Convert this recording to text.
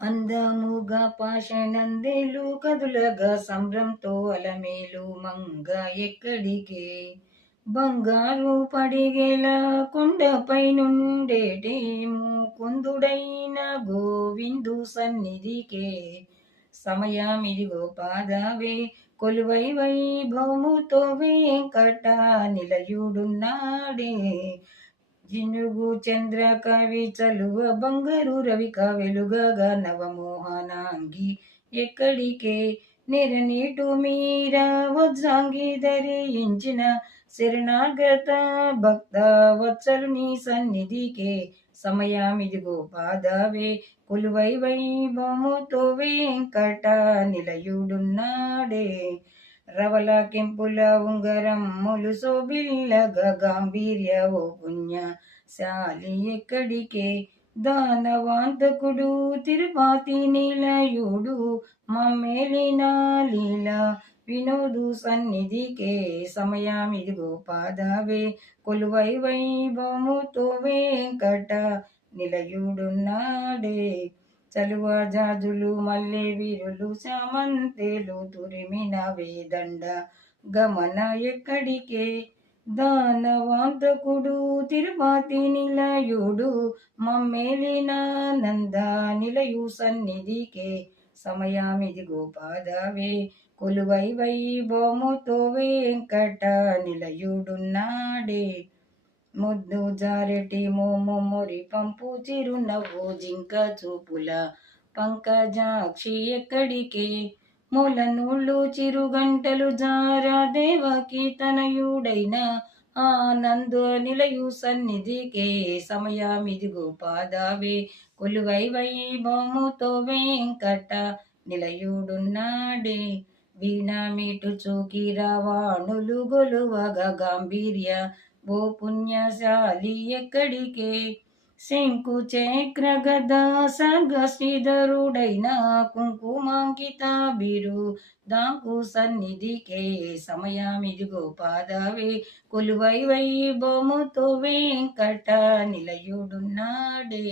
అందముగా పాషాణందేలు కదులగా సంభ్రంతో అలమేలు మంగ ఎక్కడికే బంగారు పడిగెల కొండపై నుండేటేము కుందుడైన గోవిందు సన్నిధికే సమయమిదిగో పాదావే కొలువై వైభవముతో వెంకట నిలయుడున్నాడే జినుగు చంద్ర కవి చలువ బంగారు రవిక వెలుగగా నవమోహనాంగి ఎక్కడికే నిరనీటు మీర వజ్రాంగి ధరించిన శరణాగత భక్త వత్సలుని సన్నిధికే సమయమిదిగో పాదావే కొలువై వైభవముతో వెంకట నిలయుడున్నాడే రవల కెంపుల ఉంగరమ్ములు శోభిల్లగ గాంభీర్య ఓ పుణ్య శాలి ఎక్కడికే దానవాంతకుడు తిరుపతి నిలయుడు మమ్మేలిన లీల వినోదు సన్నిధికే సమయమిదిగో పాదావే కొలువై వైభవముతో వెంకట నిలయుడున్నాడే చలువ జాజులు మల్లె వీరులు శామంతేలు తురిమిన వేదండ గమన ఎక్కడికే దానవాంతకుడు తిరుపతి నిలయుడు మమ్మేలిన నంద నిలయు సన్నిధికే సమయమిదిగో పాదావే కొలువై వైభవముతో వెంకట నిలయుడున్నాడే ముద్దు జారెటి మోము మొరి పంపు చిరునవ్వు జింక చూపుల పంకజాక్షి ఎక్కడికే మొలనూళ్ళు చిరుగంటలు జారా దేవకి తనయుడైన ఆనంద నిలయు సన్నిధికే సమయమిదిగో పాదావే కొలువై వైభవముతో వెంకట నిలయుడున్నాడే వీణ మీటు చూకి రావాణులు గొలువగా గాంభీర్య ఓ పుణ్యశాలి ఎక్కడికే శంకు చక్ర గద సర్గ శ్రీధరుడైన కుంకుమాంకిత బిరు దాంకు సన్నిధికే సమయమిదిగో పాదావే కొలువై వైభవముతో వెంకట నిలయుడున్నాడే